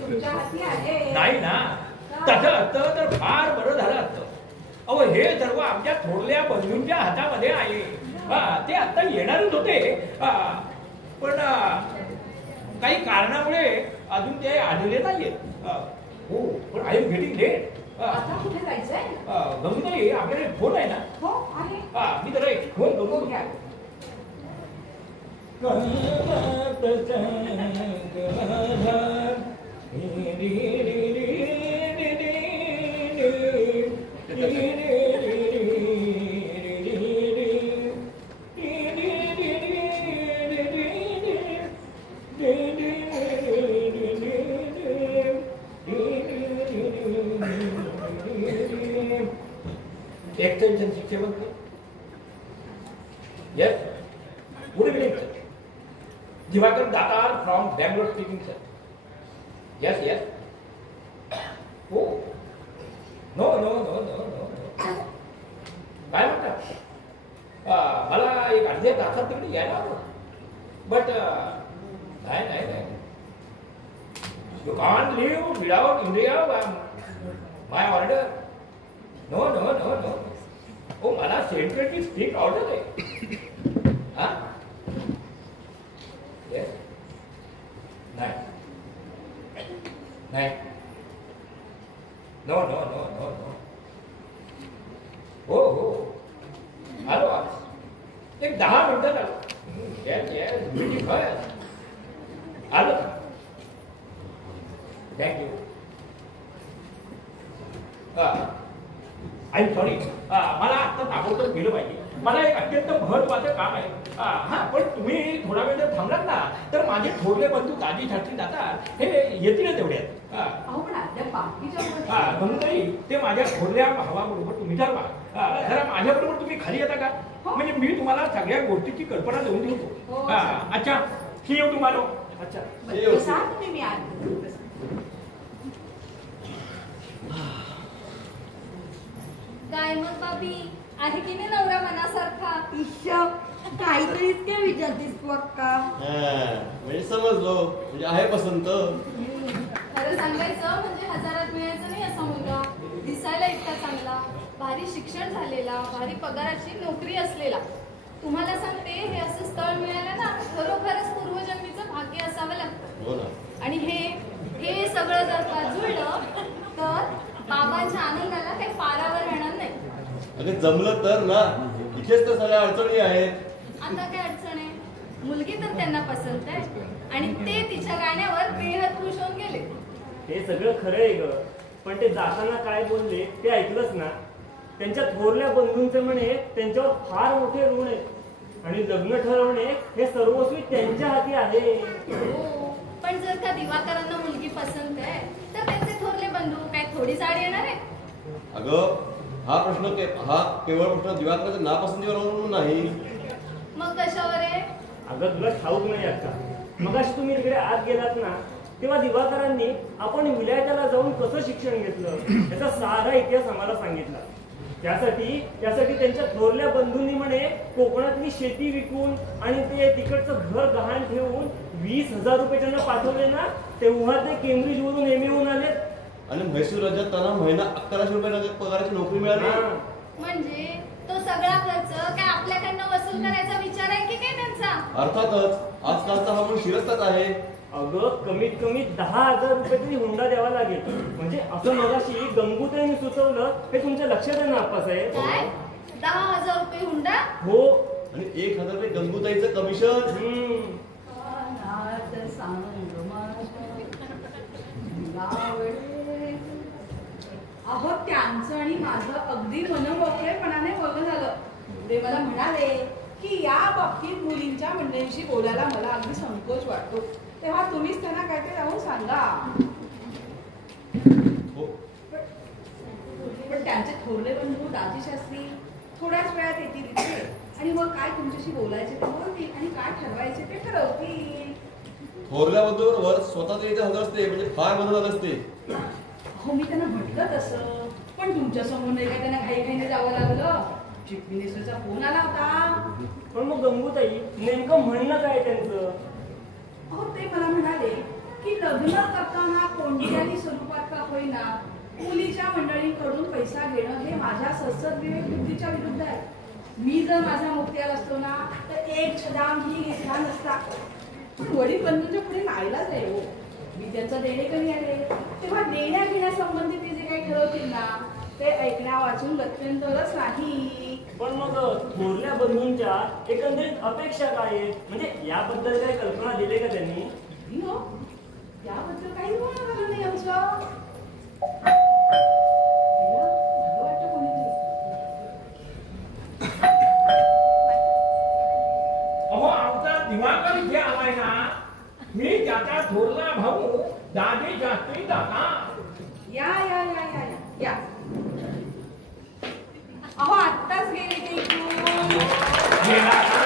तुमच्या हाती आहे. नाही ना, तसं असतं तर फार बरं झालं असतं. अहो हे सर्व आमच्या थोरल्या बंधूंच्या हातामध्ये आहे. ते आता येणारच होते, पण काही कारणामुळे अजून ते आलेले नाहीयेत. हो, पण आय एम गेटिंग लेट. आता कुठे जायचंय? गंगूताई, आपल्याकडे फोन आहे ना? हो आहे. मी जरा एक फोन करू. घ्या. Extension 673. Yes. Good evening, sir. Divakar Datar from Bangalore speaking, sir. Yes, yes. Oh. No. काय म्हणतात? मला एक अर्ध्या तासात तिकडे यायला हवं. बट नाही. You can't live without India. My order. No. Oh, मला सेंट्रलची स्ट्रिक्ट ऑर्डर आहे. हा? येस. नाही. नो. हो. आलो एक 10 मिनिटात आलो. येस मीटिंग आलो. थँक्यू. I am sorry. मला आता ताबडतोब गेलं पाहिजे. मला एक अत्यंत महत्वाचं काम आहे. पण तुम्ही थोडा वेळ जर थांबलात ना तर माझे थोरले बंधू दाजी शास्त्री जातात, हे येतील तेवढ्यात. गंगूताई, ते माझ्या थोरल्या भावाबरोबर तुम्ही ठरवा. जरा माझ्याबरोबर तुम्ही खाली येता का? म्हणजे मी तुम्हाला सगळ्या गोष्टीची कल्पना देऊन देतो. अच्छा, सी यू टुमारो. अच्छा, मी काय मग बाबी, आहे की नाही नवरा मनासारखा? काहीतरीच काय विचारतीस तू अक्का? म्हणजे समजलो, म्हणजे आहे पसंत. खरं सांगायचं म्हणजे हजारात मिळायचं नाही असा मुलगा. दिसायला इतका चांगला, भारी शिक्षण झालेला, भारी पगाराची नोकरी असलेला. तुम्हाला सांगते, हे असं स्थळ मिळालं ना खरोखरच पूर्वजन्मीचं भाग्य असावं लागतं. हो ना. आणि हे सगळं जर का जुळलं तर बाबांच्या आनंदाला काही पारावर राहणार नाही. अगं जमलं तर ना, इथेच तर सगळ्या अडचणी आहेत. आता काय अडचण आहे? मुलगी तर त्यांना पसंत आहे आणि ते तिच्या गाण्यावर बेहद खुश होऊन गेले. हे सगळं खरं आहे ग, पण ते जाताना काय बोलले ते ऐकलंच ना? त्यांच्या थोरल्या बंधूंचे म्हणे त्यांच्यावर फार मोठे ऋण आहे आणि लग्न ठरवणे हे सर्वस्वी त्यांच्या हाती आहे. हो, पण जर का दिवाकरांना मुलगी पसंत आहे तर त्यांचे थोरले बंधू काय थोडी साडी येणार आहे? अगं हा केवळ प्रश्न दिवाकराच्या नापसंतीवर अवलंबून नाही. मग कशावर आहे? अगं तुला ठाऊक नाही आता, मगाशी तुम्ही तिकडे आत गेलात ना तेव्हा दिवाकरांनी आपण विलायताला जाऊन कसं शिक्षण घेतलं याचा सारा इतिहास आम्हाला सांगितला. त्यासाठी त्यांच्या थोरल्या बंधूंनी म्हणे कोकणातली शेती विकून आणि ते तिकडचं घर गहाण ठेवून 20,000 रुपये त्यांना पाठवले ना, तेव्हा ते केम्ब्रिज वरून MA होऊन आले. आणि म्हैसूर राज्यात त्यांना महिना 1100 रुपये पगाराची नोकरी मिळाली. म्हणजे तो सगळा खर्च काय आपल्याकडनं वसूल करायचा विचार आहे की काय त्यांचा? अर्थातच आजकालचा हा पण शिरस्ताच आहे. अगं कमीत कमी 10,000 रुपये तरी हुंडा द्यावा लागेल. म्हणजे असं मगाशी गंगूताईंनी सुचवलं हे तुमच्या लक्षात आहे ना आप्पासाहेब? काय 10,000 रुपये हुंडा? हो, आणि 1,000 रुपये गंगूताईचं कमिशन. अहो त्यांचं आणि माझं अगदी मनमोकळेपणाने बोलणं झालं. ते मला म्हणाले की या बाबतीत मुलींच्या मंडळींशी बोलायला मला अगदी संकोच वाटतो, तेव्हा तुम्हीच त्यांना काहीतरी राहून सांगा. पण त्यांचे थोरले बंधू दाजी शास्त्री थोड्याच वेळात येतील इथे आणि मग काय तुमच्याशी बोलायचे ते बोलतील आणि काय ठरवायचे ते ठरवतील. थोरल्या बंधूवर स्वतःच इथे हजर असते म्हणजे फार बदल असते. हो मी त्यांना म्हटलं तसं, पण तुमच्या समोर नाही काय त्यांना घाईघाईने जावं लागलं. चीफ मिनिस्टरचा फोन आला होता. पण मग गंगूताई नेमकं म्हणणं काय त्यांचं? हो ते मला म्हणाले की लग्न करताना कोणत्याही स्वरूपात का होईना मुलीच्या मंडळींकडून पैसा घेणं हे माझ्या सद्सद विवेक बुद्धीच्या विरुद्ध आहे. मी जर माझ्या मुक्त्याला असतो ना तर एक छदाम ही घेतला नसता. पण वडील बंधूंच्या पुढे नाईलाज आहे हो. मी त्यांचं देणे कधी आले तेव्हा देण्या घेण्यासंबंधी ते जे काही ठरवतील ना ते ऐकण्या वाचून गत्यंतरच नाही. पण मग थोरल्या बंधूंच्या एकंदरीत अपेक्षा काय आहेत, म्हणजे याबद्दल काही कल्पना दिली का त्यांनी? हो याबद्दल काही बोलणं झालं नाही आमचं. अहो आमचा दिवाकर इथे आलाय ना, मी त्याचा थोरला भाऊ दादी शास्त्री दादा. या या या या या या. अहो आत्ताच गेले ते इकडून. गेला का?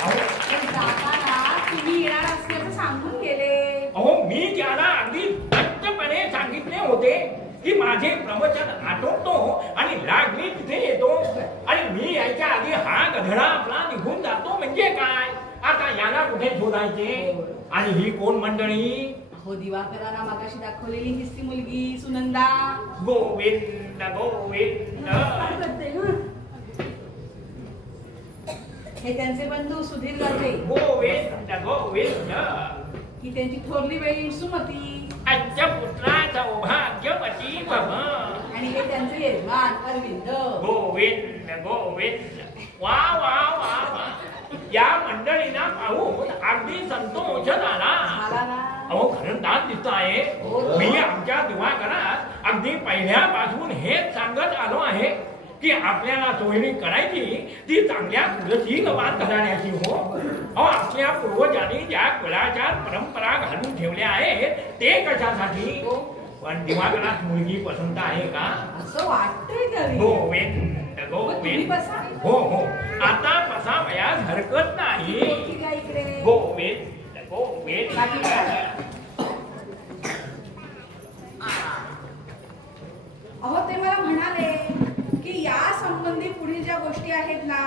हो. पण जाताना तुम्ही येणार असल्याचं सांगून गेले. अहो मी त्याला अगदी स्पष्टपणे सांगितले होते की माझे प्रवचन आटोपतो आणि लागली तिथे येतो आणि मी यायच्या आधी हा गधडा आपला निघून जातो म्हणजे काय. आता याला कुठे शोधायचे. आणि ही कोण मंडळी? हो दिवाकरांना मागाशी दाखवलेली तिसरी मुलगी सुनंदा. गोविंद गोविंद. हे त्यांचे बंधू सुधीर गाजे. गोविंद गोविंद. ही त्यांची थोरली बहीण सुमती. आजच्या पुत्राचा सौभाग्यवती भव. आणि हे त्यांचे यजमान अरविंद. गोविंद गोविंद. वा वा वा वा. या मंडळींना पाहून अगदी संतोष झाला. झाला ना. अहो खरंदाज दिसत आहे. मी आमच्या दिवाकरात अगदी पहिल्यापासून हेच सांगत आलो आहे की आपल्याला सोयरी करायची ती चांगल्या कुलशीलवान घराण्याची हो. अहो आपल्या पूर्वजांनी ज्या कुलाच्या परंपरा घालून ठेवल्या आहेत ते कशासाठी. पण दिवाकरात मुलगी पसंत आहे का? असं वाटतंय तरी. गोविंद तुम्ही गोविंद. बसा. हो हो आता बसा वयास हरकत नाही. ठीक आहे इकडे. गोविंद गोविंद. बाकी काय? अहो ते मला म्हणाले की या संबंधी पुढील ज्या गोष्टी आहेत ना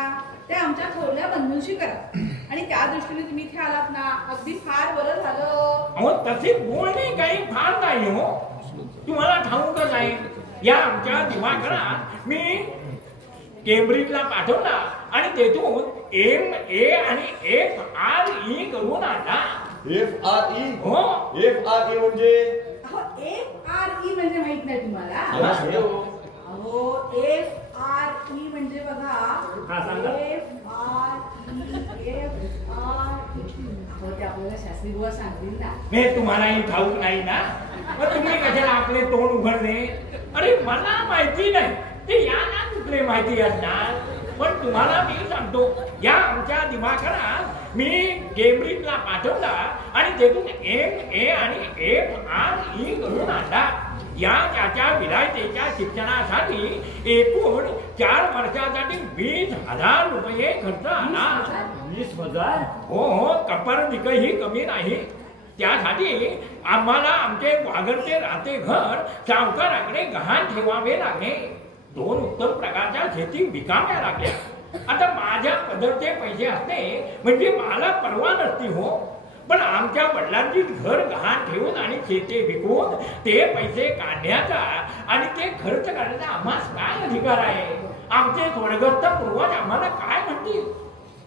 त्या आमच्या थोरल्या बंधूंशी करा आणि त्या दृष्टीने तुम्ही इथे आलात ना अगदी फार बरं झालं. अहो तसे बोलणे काही फार नाही हो. तुम्हाला ठाऊकच आहे या आमच्या दिवाकरात मी केम्ब्रिजला पाठवला आणि तेथून MA आणि FRE करून आणला. FRE? हो. FRE म्हणजे? अहो FRE म्हणजे माहित नाही तुम्हाला. अहो FRE म्हणजे बघा. हा, सांगा. ते आपल्याला शास्त्री बुवा सांगतील ना. हे तुम्हालाही ठाऊक नाही ना. मग तुम्ही कशाला आपले तोंड उघडले. अरे मला माहिती नाही ते यांना कुठले माहिती असणार. पण तुम्हाला मी सांगतो या आमच्या दिवाकरात मी केम्ब्रिजला पाठवला आणि तेथून MA आणि FRE करून आणला. या त्याच्या विलायतेच्या शिक्षणासाठी एकूण 4 वर्षासाठी 20,000 रुपये खर्च आला. 20,000? हो हो कपारनिकही कमी नाही. त्यासाठी आम्हाला आमचे वागरते राहते घर सावकाराकडे गहाण ठेवावे लागले. 2 उत्तम प्रकारच्या शेती विकाव्या लागल्या. आता माझ्या पदरचे पैसे असते म्हणजे मला परवा नसती हो. पण आमच्या वडिलांची घर गहाण ठेवून आणि शेती विकून ते पैसे काढण्याचा आणि ते खर्च करण्याचा आम्हाला काय अधिकार आहे. आमचे स्वर्गस्थ पूर्वज आम्हाला काय म्हणतील.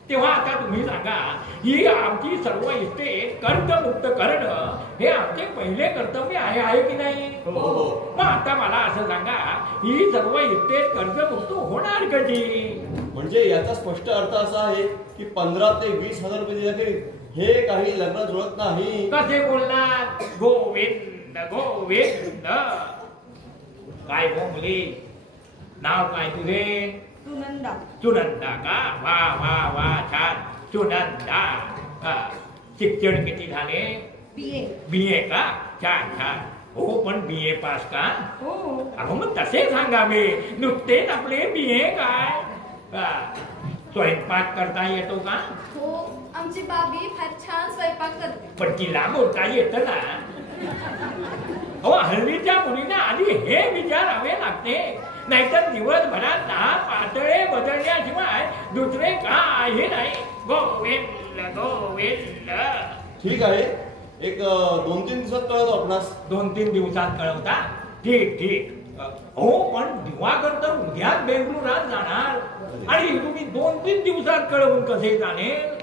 तेव्हा आता तुम्ही सांगा ही आमची सर्व इस्टेट कर्जमुक्त करणं हे आमचे पहिले कर्तव्य आहे की नाही. मग आता मला असं सांगा ही सर्व इस्टेट कर्जमुक्त होणार कधी. म्हणजे याचा स्पष्ट अर्थ असा आहे की 15 ते 20,000 रुपये दिल्याखेरीज हे काही लग्न जुळत नाही. कसे बोलणार. गोविंद गोविंद. काय हो मुली नाव काय तुझे. सुनंदा. सुनंदा का. वा वा वा छान सुनंदा. शिक्षण किती झाले. BA का. छान छान. हो पण BA पास का. हो. अहो मग तसे सांगावे नुकतेच आपले BA काय. स्वयंपाक करता येतो का. हो आमची बाबी फार छान स्वयंपाक करते. पण तिला बोलता येतं ना. हो हल्लीच्या मुलींना आधी हे विचारावे लागते नाहीतर दिवसभरात 10 पातळे बदलल्याशिवाय दुसरे काही नाही. गोविंद गोविंद. ठीक आहे एक 2-3 दिवसात कळवतो आपणास. 2-3 दिवसात कळवता? ठीक ठीक. हो पण दिवाकर तर उद्याच बेंगळुरात जाणार आणि तुम्ही 2-3 दिवसात कळवून कसे जाणेल?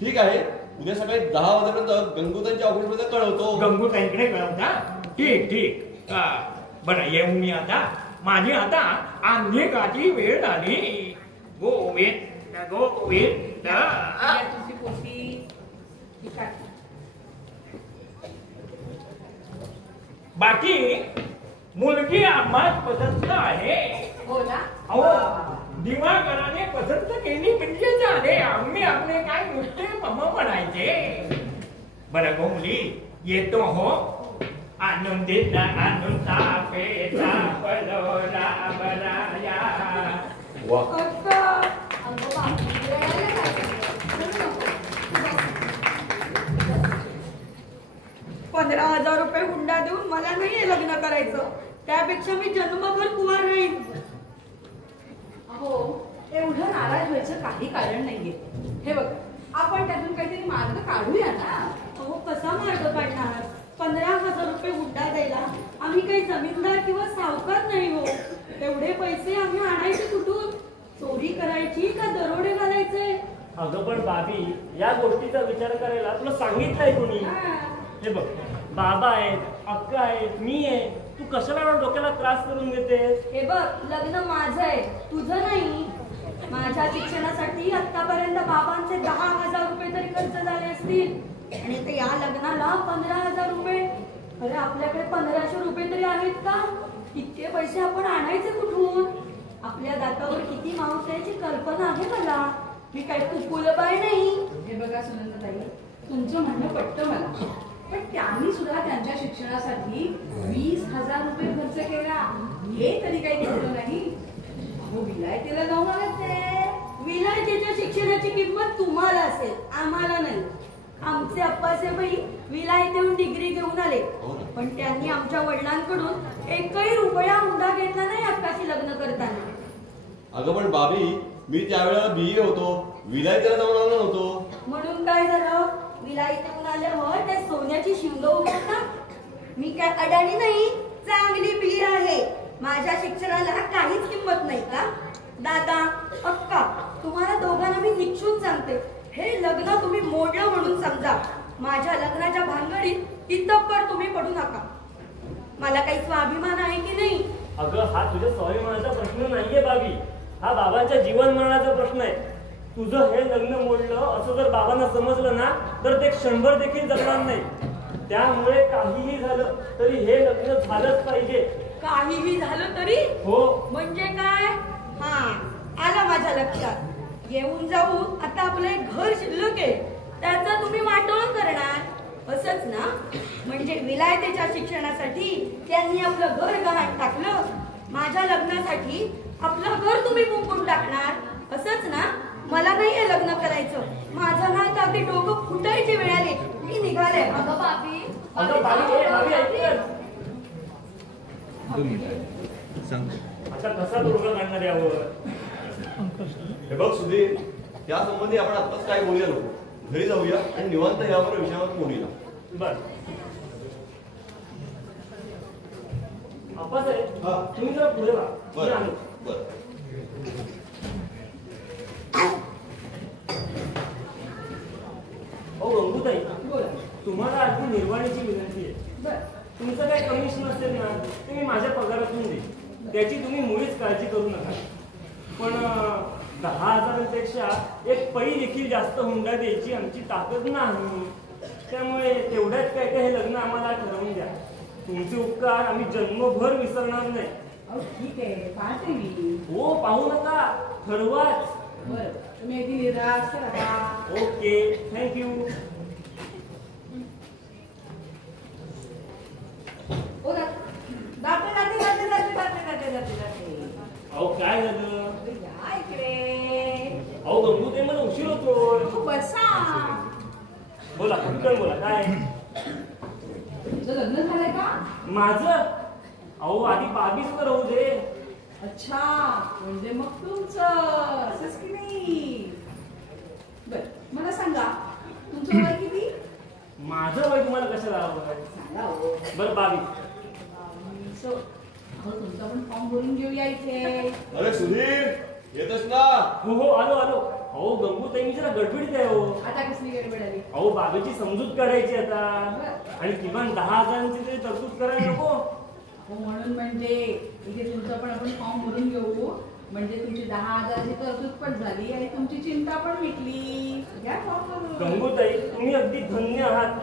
ठीक आहे, उद्या सकाळी 10 वाजेपर्यंत गंगूताईंच्या ऑफिसमध्ये कळवतो. गंगूताईंकडे कळवता? ठीक ठीक. बरं येऊ मी आता. माझी आता अंधेकाची वेळ झाली. गोविंद गोविंद. या तुझी पोटी ही काढ. बाकी मुलगी आम्हाला पसंत आहे. हो ना? अहो दिवाकराने पसंत केली म्हणजे झाले. आम्ही आपले काय नुसते मम म्हणायचे. बरं गो मुली येतो हो. आनंदीत आनंदा पेचा पलोरा बराया. वा, अगं बापरे, वेळायला काय झालं? रडू नको. 15,000 रुपये हुंडा देऊन मला नाहीये लग्न करायचं. त्यापेक्षा मी जन्मभर कुमार राहीन. अहो एवढं नाराज व्हायचं काही कारण नाहीये. हे बघ आपण त्यातून काहीतरी मार्ग काढूया ना. अहो कसा मार्ग काढणार? 15,000 रुपये हुंडा द्यायला आम्ही काही जमीनदार किंवा सावकार नाही हो. एवढे पैसे आम्ही आणायचे कुठून? चोरी करायची का दरोडे घालायचे? अगं पण बाबी, या गोष्टीचा विचार करायला तुला सांगितलंय कोणी? हे बघ, बाबा आहेत, अक्का आहेत, मी आहे. तू कशाला डोक्याला त्रास करून देतेस? हे बघ, लग्न माझं आहे, तुझं नाही. माझ्या शिक्षणासाठी आतापर्यंत बाबांचे 10,000 रुपये तरी खर्च झाले असतील आणि ते या लग्नाला 15,000 रुपये. अरे आपल्याकडे 1,500 रुपये तरी आहेत का? इतके पैसे आपण आणायचे कुठून? आपल्या दातावर किती मांस याची कल्पना आहे मला. मी काही कुकुलबाई नाही. हे बघा सुनंदाताई, तुमचं म्हणणं पटतं मला, पण त्यांनी सुद्धा त्यांच्या शिक्षणासाठी 20,000 रुपये खर्च केला. हे तरी काही घेतलं नाही. अहो विलायतेला जाऊन आले ते. विलायतेच्या शिक्षणाची किंमत तुम्हाला असेल, आम्हाला नाही. आमचे अप्पासाहेबही विलायतेहून डिग्री घेऊन आले, पण त्यांनी आमच्या वडिलांकडून एकही रुपया हुंडा घेतला नाही अक्काशी लग्न करताना. अगं पण बाबी, मी त्यावेळेला BA होतो, विलायतेला जाऊन आलो नव्हतो. म्हणून काय झालं? विलायतेहून आल्यावर त्या सोन्याची शिंग उगवता. मी काय अडाणी नाही, चांगली बी आहे. माझ्या शिक्षणाला काहीच किंमत नाही का? दादा, अक्का, तुम्हाला दोघांना मी निक्षून सांगते, हे लग्न तुम्ही मोडलं म्हणून समजा. माझ्या लग्नाच्या भानगडीत इतपर तुम्ही पडू नका. मला काही स्वाभिमान आहे की नाही? अगं हा तुझ्या स्वाभिमानाचा प्रश्न नाहीये बाबी, हा बाबांच्या जीवन मरणाचा प्रश्न आहे. तुझं हे लग्न मोडलं असं जर बाबांना समजलं ना तर ते क्षणभर देखील जगणार नाही. त्यामुळे काहीही झालं तरी हे लग्न झालंच पाहिजे. काहीही झालं तरी? हो. म्हणजे काय? हा, आलं माझ्या लक्षात. येऊन जाऊन आता आपलं एक घर शिल्लक आहे, त्याचं तुम्ही वाटोळ करणार असंच ना? म्हणजे विलायतेच्या शिक्षणासाठी त्यांनी आपलं घर गहाण टाकलं, माझ्या लग्नासाठी आपलं घर तुम्ही मुंबून टाकणार असंच ना? मला नाहीये लग्न करायचं. माझं ना तर अगदी डोकं फुटायची वेळ आली, मी निघाले. अगं बाबी, अगं बाबी ऐक ना. आता कसा तोडगा काढणार यावर? हे बघ सुधीर, या संबंधी आपण आत्ताच काय बोलूया नको. घरी जाऊया आणि निवांत यावर विषयावर बोलूया. बर आप्पासाहेब, हा. तुम्ही जरा पुढे राहा. मी बरं आलो. बरं. गंगूताई, बोला. तुम्हाला अगदी निर्वाणीची विनंती आहे. बर, तुमचं काही कमिशन असेल ना ते मी माझ्या पगारातून देईन, त्याची तुम्ही मुळीच काळजी करू नका. पण 10,000पेक्षा एक पै देखील जास्त हुंडा द्यायची आमची ताकद नाही. त्यामुळे तेवढ्यात काय काय हे लग्न आम्हाला ठरवून द्या. तुमचे उपकार आम्ही जन्मभर विसरणार नाही. अहो ठीक आहे, पाहते मी. हो, पाहू नका, ठरवाच. बरं, तुम्ही अगदी निराश राहा. Okay, thank you. हो ना, जाते जाते जाते जाते जाते जाते जाते जाते. अहो काय झालं? अरे या इकडे. अहो गंगू, ते मला उशीर होतोय. हो, बसा. बोला, पटकन बोला. काय तुझं लग्न झालंय का? माझं? अहो आधी बाबीच तर होऊ दे. अच्छा, म्हणजे मग तुमचं असंच की नाही? बर, मला सांगा, तुमचं वय किती? माझं वय तुम्हाला कशाला हवं? सांगा हो. बरं 22. अहो तुमचा पण फॉर्म भरून घेऊया इथे. अरे सुधीर येतच ना? हो हो आलो आलो. अहो गंगूताई मी जरा गडबडीत आहे हो. आता कसली गडबड आली? अहो बागेची समजूत काढायची आता आणि किमान 10,000ची तरी तरतूद करायला नको. हो म्हणून म्हणजे इथे तुमचं पण आपण फॉर्म भरून घेऊ म्हणजे तुमची 10,000ची तरतूद पण झाली आणि तुमची चिंता पण मिटली. घ्या फॉर्म भरून. गंगूताई तुम्ही अगदी धन्य आहात.